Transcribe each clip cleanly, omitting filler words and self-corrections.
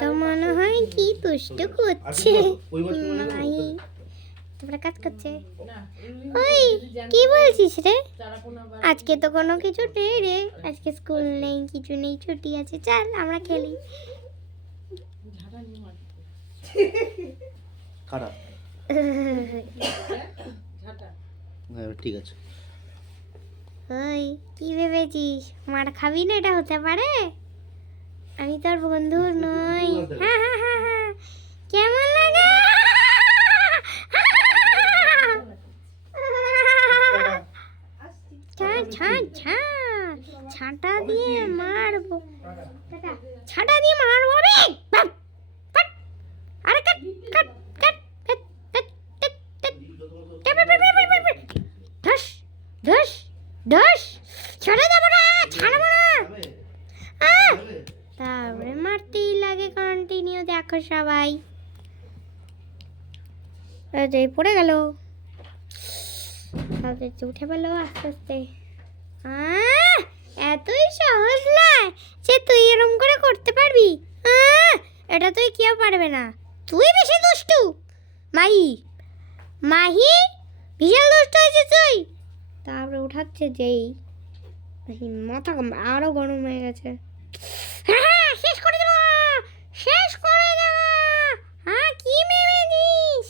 তো মনে হয় কি দুষ্ট করছে মাহি। তোমরা কাজ করছে। ওই কি বলছিস রে? আজকে তো কোনো কিছু নেই রে, আজকে স্কুল নেই, কিছু নেই, ছুটি আছে, চল আমরা খেলি। খারাপ। ঠিক আছে। ওই কি ভেবেছিস মার খাবি না? এটা হতে পারে? আমি তোর বন্ধু নই। হ্যাঁ হ্যাঁ হ্যাঁ হ্যাঁ, কেমন লাগে? ছাটা দিয়ে মারবো, ছাটা দিয়ে মারবো রে। আরে কাট কাট কাট কাট কাট কাট। ধস ধস ধস, ছেড়ে দেবো না, ছাড়বো না। তারপরে মারতেই লাগে কন্টিনিউ। দেখো সবাই পড়ে গেল, তাদের উঠে পেলো আস্তে আস্তে। এতই সহজ নয় যে তুই এরকম করে করতে পারবি। এটা তুই কেউ পারবে না, তুই বেশি দুষ্টু। মাহি মাহি বিশাল দুষ্ট হয়েছে তুই। তারপরে উঠাচ্ছে যেই মাথা আরো গরম হয়ে গেছে। শেষ করে দেবো, শেষ করে দেবো। হ্যাঁ কি ভেবেছিস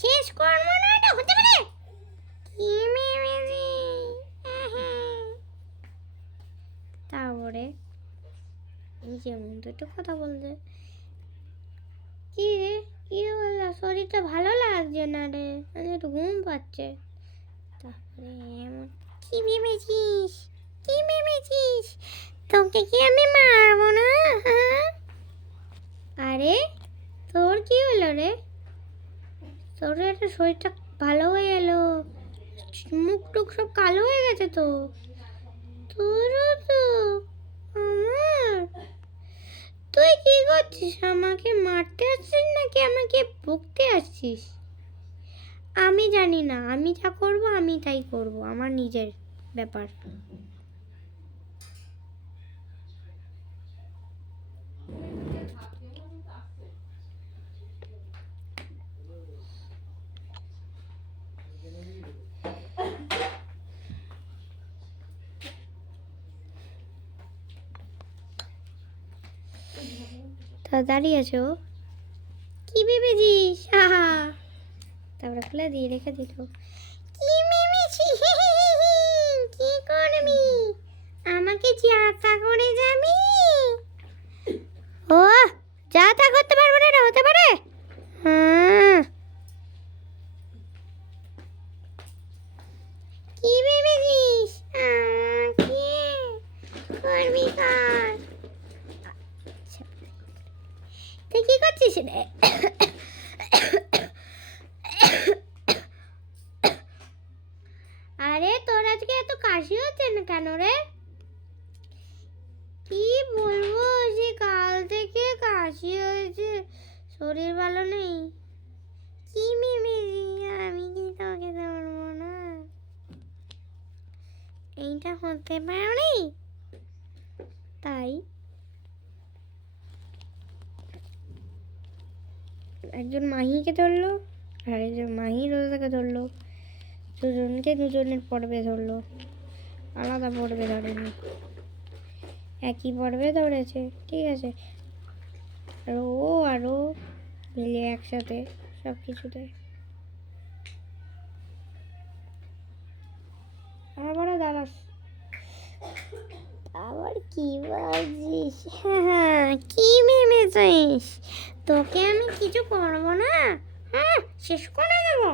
শেষ করবো না? এটা হতে পারে? কি ভেবেছিস? তারপরে যেমন তো একটু কথা বলছে, কি রে কি বললা? শরীরটা ভালো লাগছে না রে, একটু ঘুম পাচ্ছে। তারপরে এমন কি ভেবেছিস, কি ভেবেছিস তোকে কি আমি মারবো না? আরে তোর কি হলো রে? তোর একটা শরীরটা ভালো হয়ে এলো, মুখ টুক সব কালো হয়ে গেছে তো। তোরও তো। আমার তুই কি করছিস? আমাকে মারতে আসছিস নাকি আমাকে বকতে আসছিস? আমি জানি না, আমি যা করব আমি তাই করব, আমার নিজের ব্যাপার। তা দাঁড়িয়ে আছো, কি ভেবেছিস? তারপরে খুলে দিয়ে রেখে দিল। কি ভেবেছিস? কি করবি? আমাকে যা তা করে যাবি? ও যা তা করতে পারবো না, এটা হতে পারে? কি ভেবেছিস? আমাকে করবি কর। তুই কি করছিস রে? আরে তোর আজকে এত কাশি হচ্ছে না কেন রে? কি বলবো, যে কাল থেকে কাশি হয়েছে, শরীর ভালো নেই। কি ভেবেছি আমি কি তোকে ধরবো না? এইটা হতে পারে? তাই একজন মাহিকে ধরলো আর একজন মাহি রোজাকে ধরলো, দুজনকে দুজনের পর্বে ধরলো, আলাদা পর্বে ধরেনি, একই পর্বে ধরেছে। ঠিক আছে, আরও মিলে একসাথে সব কিছুতে। আবার দাঁড়াস, আবার কি বলছিস? হ্যাঁ কি ভেবেছিস তোকে আমি কিছু করবো না? হ্যাঁ শেষ করে দেবো।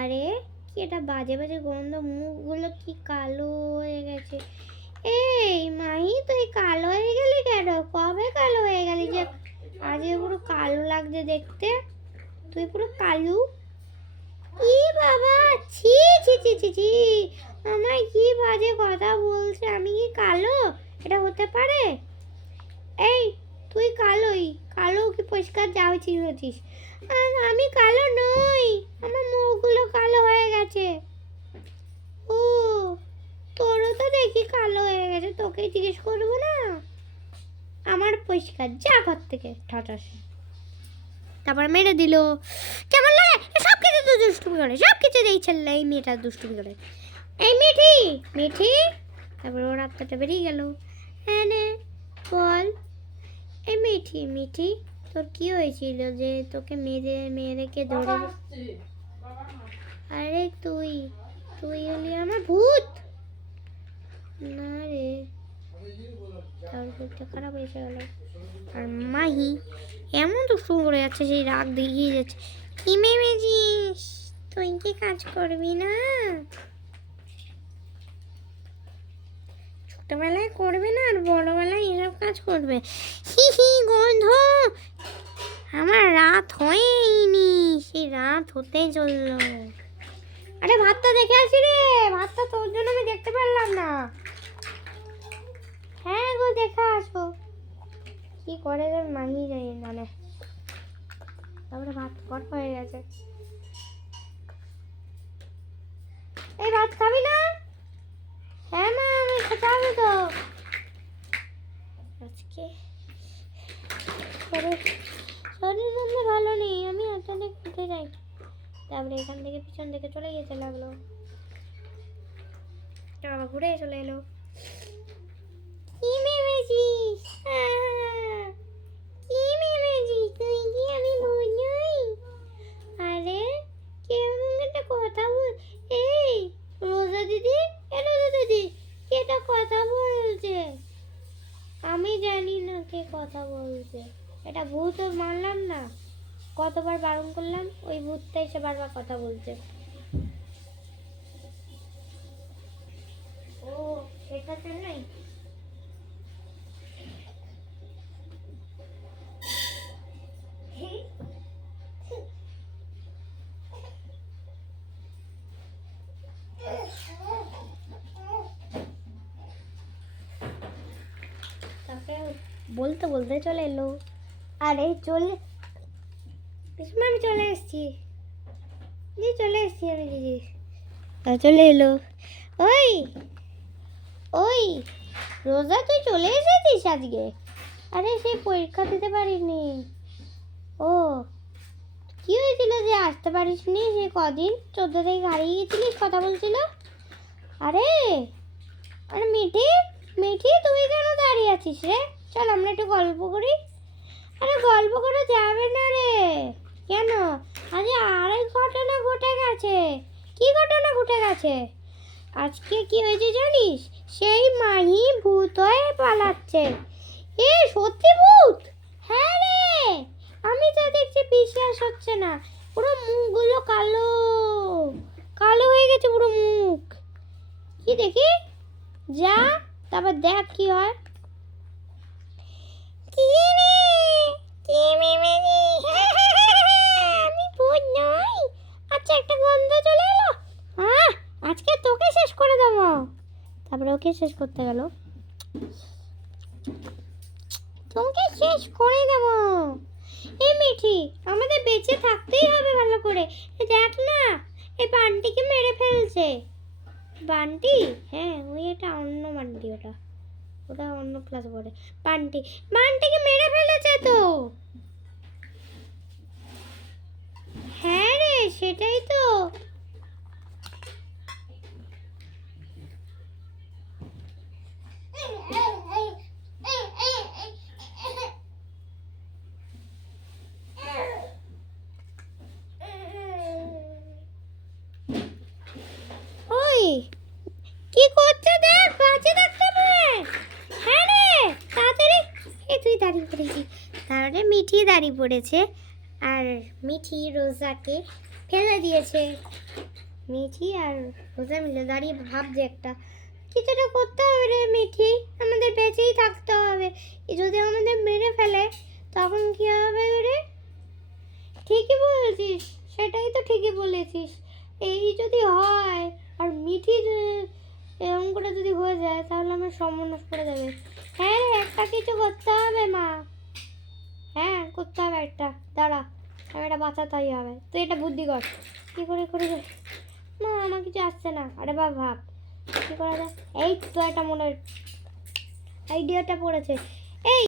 আরে কি এটা বাজে বাজে গন্ধ, মুখগুলো কি কালো হয়ে গেছে। এই মাহি তুই কালো হয়ে গেলি কেন? কবে কালো হয়ে গেলি যে আজকে পুরো কালো লাগছে দেখতে? তুই পুরো কালো। ই বাবা, ছি ছি ছি ছি ছি, আমায় কি বাজে কথা বলছে। আমি কি কালো? এটা হতে পারে? এই তুই কালোই, কালো কি পরিষ্কার যাও ছিঁড়েছিস? আমি কালো নই, আমার মুখগুলো কালো হয়ে গেছে। ও তোরও তো দেখি কালো হয়ে গেছে, তোকে জিজ্ঞেস করবো না? আমার পরিষ্কার, যা ঘর থেকে ঠাটাস। তারপর মেরে দিল। কেমন লাগে? সব কিছু তো দুষ্টুমি করে, সব কিছু এই ছেলে এই মেয়েটা দুষ্টুমি করে। এই মিঠি মিঠি, তারপর ওর আত্মাটা বেরিয়ে গেল। হ্যাঁ নে বল। এই মিঠি মিঠি, তোর কি হয়েছিল যে তোকে মেয়েদেরকে ধরে? আরে তুই তুই হলি আমার ভূত। না রে, তার ভূতটা খারাপ হয়েছে গেল। আর মাহি এমন দুষ্টুমি করে যাচ্ছে, সেই রাগ দেখিয়ে যাচ্ছে। কি ভেবেছিস তুই কি কাজ করবি না? ছোটবেলায় করবে না আর বড়বেলায় এসব কাজ করবে। হি হি গন্ধ। আমার রাত হয়নি, সেই রাত হতে চললো। আরে ভাতটা দেখে আসি রে, ভাতটা তোর জন্য আমি দেখতে পারলাম না। হ্যাঁ গো দেখে আসো। কি করে যে মাহি যাই মানে। তারপরে ভাত কট হয়ে গেছে। এই ভাত খাবি না? হ্যাঁ মা আমি খাবো তো। আজকে শরীর জন্য ভালো নেই, আমি হাঁটাতে খেতে যাই। তারপরে এখান থেকে পিছন থেকে চলে যেতে লাগলো। তারপর ঘুরে চলে এলো। কি ভেবেছিস? কি ভেবেছিস তুই কি আমি ভূত নই? আরে কেমন একটা কথা বল। এই রোজা দিদি, এ রোজা দিদি, কে একটা কথা বলছে? আমি জানি না কে কথা বলছে। এটা ভূত মানলাম না, কতবার বারণ করলাম, ওই ভূতটা এসে বারবার কথা বলছে। ও সেটা তো নাই। তাকে বলতে বলতে চলে এলো। আরে চলে পিসমা, আমি চলে এসেছি জি, চলে এসেছি আমি দিদি। চলে এলো। ওই ওই রোজা তুই চলে এসেছিস আজকে? আরে সেই পরীক্ষা দিতে পারিনি। ও কি হয়েছিল যে আসতে পারিসনি? সে কদিন 14 তারিখ হারিয়ে গেছিলিস, কথা বলছিল। আরে আরে মিঠি মিঠি, তুই কেন দাঁড়িয়ে আছিস রে? চল আমরা একটু গল্প করি। আরে গল্প করা যাবে না রে। কেন? আরে আরেক ঘটনা ঘটে গেছে। কি ঘটনা ঘটে গেছে? আজকে কি হয়েছে জানিস? সেই মাহি ভূত হয়ে পালাচ্ছে। এ সত্যি ভূত? হ্যাঁ রে, আমি তো দেখছি বিশ্বাস হচ্ছে না। পুরো মুখগুলো কালো কালো হয়ে গেছে, পুরো মুখ। কি দেখি, যা তারপর দেখ কি হয়। কি রে, কি মেমেনি? আমি ভূত নই। আচ্ছা একটা গন্ধ চলে এলো। হ্যাঁ আজকে তোকে শেষ করে দেবো। তারপরে ওকে শেষ করতে গেল। তোকে শেষ করে দেব। এই মিঠি, আমাদের বেঁচে থাকতেই হবে ভালো করে। দেখ না, এই বান্টিকে মেরে ফেলছে। বান্টি? হ্যাঁ ওই এটা অন্য বান্টি, ওটা ওটা অন্য ক্লাসে পড়ে। বান্টি, বান্টিকে মেরে ফেলেছে তো। হ্যাঁ রে সেটাই তো। ওই কি করছে দেখ, বাঁচে থাকতে হবে। হ্যাঁ রে তাড়াতাড়ি। এই তুই দাঁড়িয়ে পড়েছিস। তাহলে মিঠি দাঁড়িয়ে পড়েছে, আর মিঠি রোজাকে ফেলে দিয়েছে। মিঠি আর রোজা মিলে দাঁড়িয়ে ভাবছে একটা কিছুটা করতে হবে রে মিঠি, আমাদের বেঁচেই থাকতে হবে। যদি আমাদের মেরে ফেলে তখন কি হবে রে? ঠিকই বলেছিস, সেটাই তো ঠিকই বলেছিস। এই যদি হয় আর মিঠি এরকম করে যদি হয়ে যায় তাহলে আমার সর্বনাশ করে দেবে। হ্যাঁ রে একটা কিছু করতে হবে মা। হ্যাঁ করতে হবে একটা, দাঁড়া আমি এটা বাঁচাতেই হবে। তুই এটা বুদ্ধি কর কি করে করে। মা আমার কিছু আসছে না। আরে বা ভাব কি করা যায়। এই তো একটা মনে আইডিয়াটা পড়েছে। এই